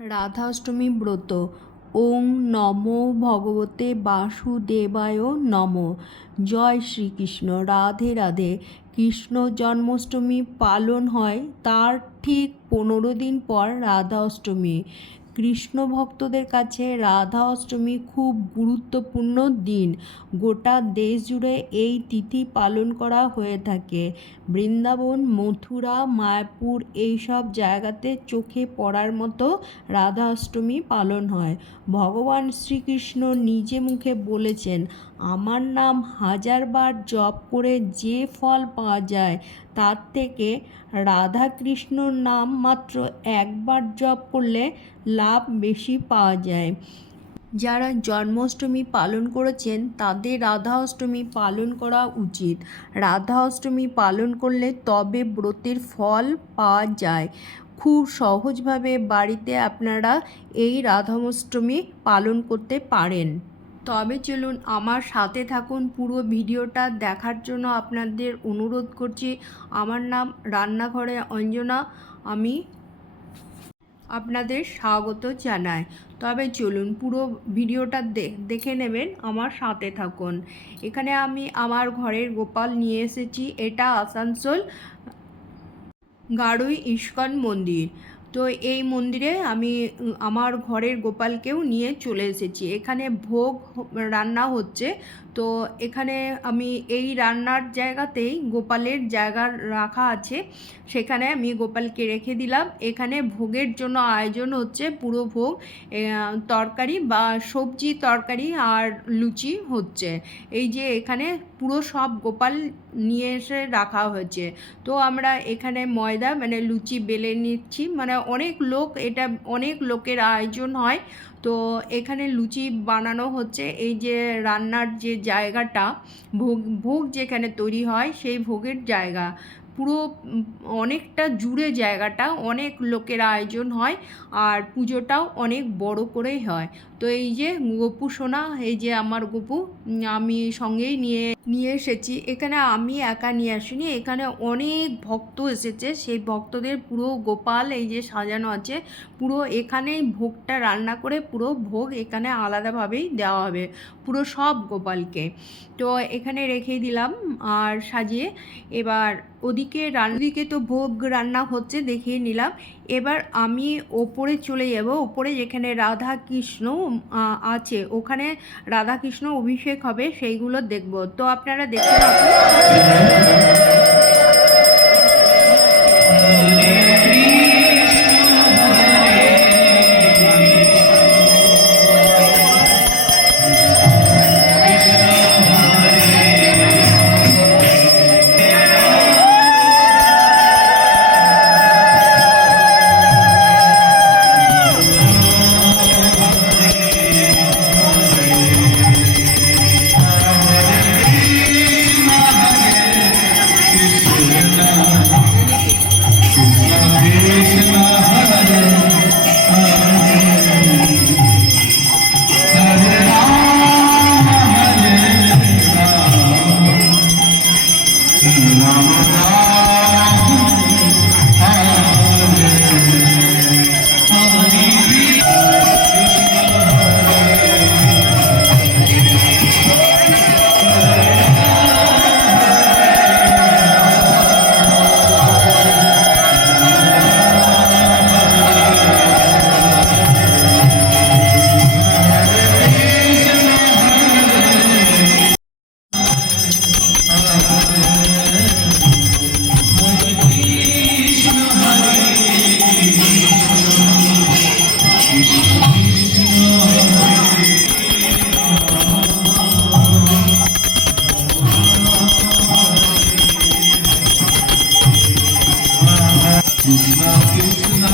রাধাষ্টমী ব্রত। ওং নম ভগবতে বাসুদেবায় নম। জয় শ্রীকৃষ্ণ। রাধে রাধে। কৃষ্ণ জন্মাষ্টমী পালন হয় তার ঠিক পনেরো দিন পর রাধা অষ্টমী কৃষ্ণ ভক্তদের কাছে রাধা অষ্টমী খুব গুরুত্বপূর্ণ দিন। গোটা দেশ জুড়ে এই তিথি পালন করা হয়ে থাকে। বৃন্দাবন, মথুরা, মায়াপুর এইসব জায়গাতে চোখে পড়ার মতো রাধা অষ্টমী পালন হয়। ভগবান শ্রীকৃষ্ণ নিজে মুখে বলেছেন, আমার নাম হাজারবার জপ করে যে ফল পাওয়া যায় তার থেকে রাধা কৃষ্ণর নাম মাত্র একবার জপ করলে লাভ বেশি পাওয়া যায়। যারা জন্মাষ্টমী পালন করেছেন, তাদের রাধা অষ্টমী পালন করা উচিত। রাধা অষ্টমী পালন করলে তবে ব্রতের ফল পাওয়া যায়। খুব সহজভাবে বাড়িতে আপনারা এই রাধাষ্টমী পালন করতে পারেন। তবে চলুন আমার সাথে থাকুন। পুরো ভিডিওটা দেখার জন্য আপনাদের অনুরোধ করছি। আমার নাম রান্নাঘরে অঞ্জনা। আমি আপনাদের স্বাগত জানাই। তবে চলুন পুরো ভিডিওটা দেখে নেবেন, আমার সাথে থাকুন। এখানে আমি আমার ঘরের গোপাল নিয়ে এসেছি। এটা আসানসোল গাড়ুই ইস্কন মন্দির। তো এই মন্দিরে আমি আমার ঘরের গোপালকেও নিয়ে চলে এসেছি। এখানে ভোগ রান্না হচ্ছে তো এখানে আমি এই রান্নার জায়গাতেই গোপালের জায়গা রাখা আছে। সেখানে আমি গোপালকে রেখে দিলাম। এখানে ভোগের জন্য আয়োজন হচ্ছে পুরো ভোগ তরকারি বা সবজি তরকারি আর লুচি হচ্ছে। এই যে এখানে পুরো সব গোপাল নিয়ে এসে রাখা হয়েছে। তো আমরা এখানে ময়দা মানে লুচি বেলে নিচ্ছি। মানে অনেক লোক, এটা অনেক লোকের আয়োজন হয়। তো এখানে লুচি বানানো হচ্ছে। এই যে রান্নার যে জায়গাটা, ভোগ ভোগ যেখানে তৈরি হয় সেই ভোগের জায়গা। পুরো, অনেকটা জুড়ে জায়গাটা, অনেক লোকের আয়োজন হয় আর পুজোটাও অনেক বড় করেই হয়। তো এই যে গপু সোনা, এই যে আমার গপু, আমি সঙ্গেই নিয়ে নিয়ে এসেছি। এখানে আমি একা নিয়ে আসিনি, এখানে অনেক ভক্ত এসেছে। সেই ভক্তদের পুরো গোপাল এই যে সাজানো আছে, পুরো এখানেই ভোগটা রান্না করে পুরো ভোগ এখানে আলাদাভাবেই দেওয়া হবে, পুরো সব গোপালকে। তো এখানে রেখে দিলাম আর সাজিয়ে এবার ওদিকে ওদিকে তো ভোগ রান্না হচ্ছে দেখিয়ে নিলাম। এবার আমি ওপরে চলে যাব, ওপরে যেখানে রাধা কৃষ্ণ আছে। ওখানে রাধাকৃষ্ণ অভিষেক হবে সেইগুলো দেখব। তো আপনারা দেখতে পাবেন నా కృష్ణ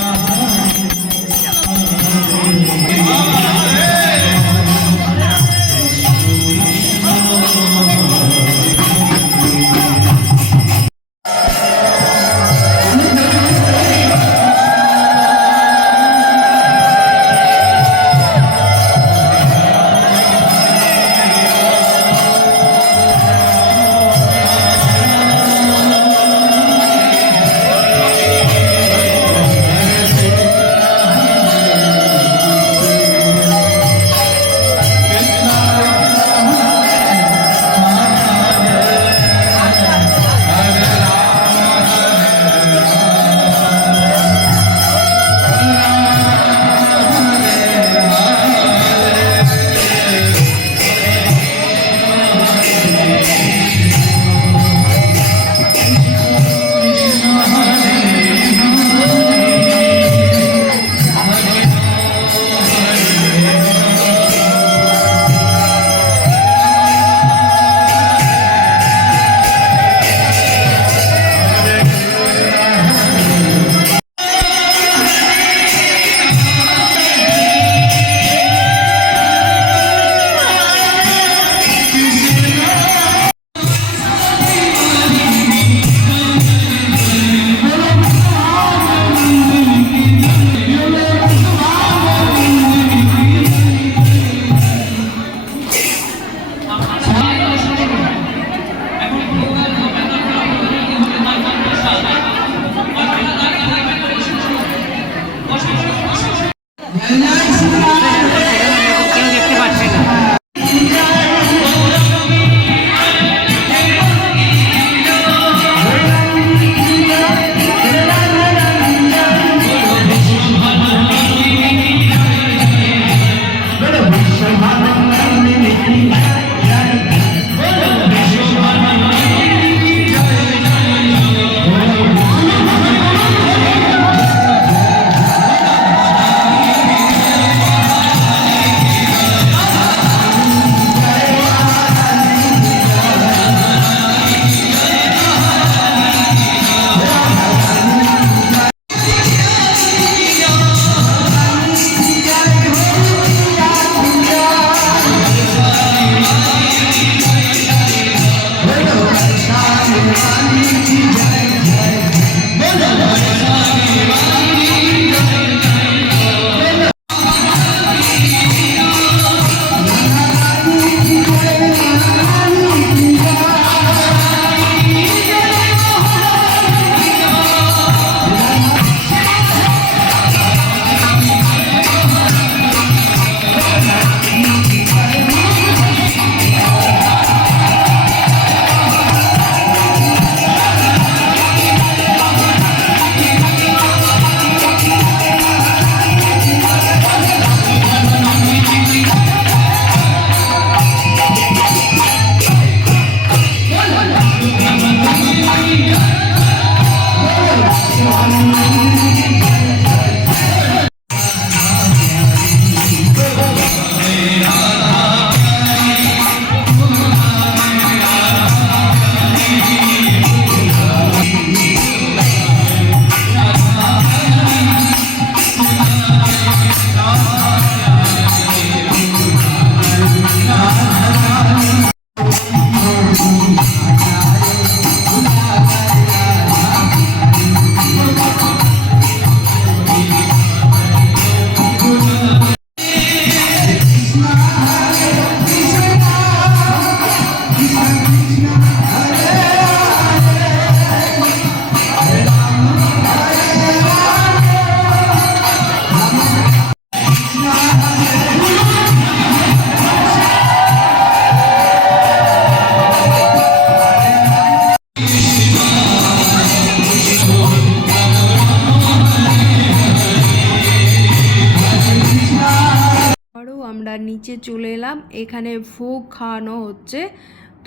নিচে চলে এলাম। এখানে ভোগ খাওয়ানো হচ্ছে।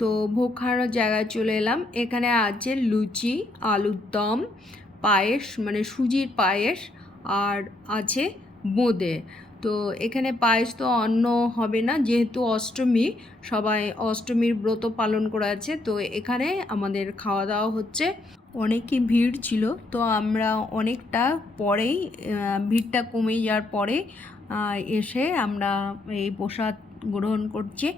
তো ভোগ খাওয়ানোর জায়গায় চলে এলাম। এখানে আছে লুচি, আলুর দম, পায়েস মানে সুজির পায়েস আর আছে বোঁদে। তো এখানে পায়েস তো অন্য হবে না, যেহেতু অষ্টমী, সবাই অষ্টমীর ব্রত পালন করে আছে। তো এখানে আমাদের খাওয়া দাওয়া হচ্ছে। অনেকই ভিড় ছিল। তো আমরা অনেকটা পরেই ভিড়টা কমে যাওয়ার পরে এসে আমরা এই প্রসাদ গ্রহণ করছি।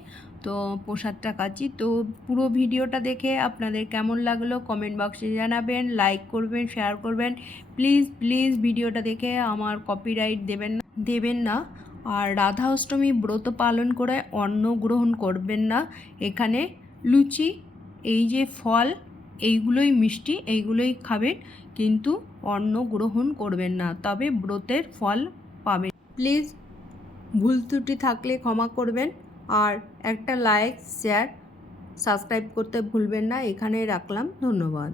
তো প্রসাদটা খাচ্ছি। তো পুরো ভিডিওটা দেখে আপনাদের কেমন লাগল কমেন্ট বক্সে জানাবেন লাইক করবেন শেয়ার করবেন। প্লিজ প্লিজ ভিডিওটা দেখে আমার কপিরাইট দেবেন না দেবেন না। আর রাধা অষ্টমী ব্রত পালন করে অন্ন গ্রহণ করবেন না। এখানে লুচি, এই যে ফল, এইগুলোই মিষ্টি, এইগুলোই খাবেন। কিন্তু অন্ন গ্রহণ করবেন না। তবে ব্রতের ফল পাবেন। প্লিজ ভুল ত্রুটি থাকলে ক্ষমা করবেন আর একটা লাইক, শেয়ার, সাবস্ক্রাইব করতে ভুলবেন না। এখানে রাখলাম। ধন্যবাদ।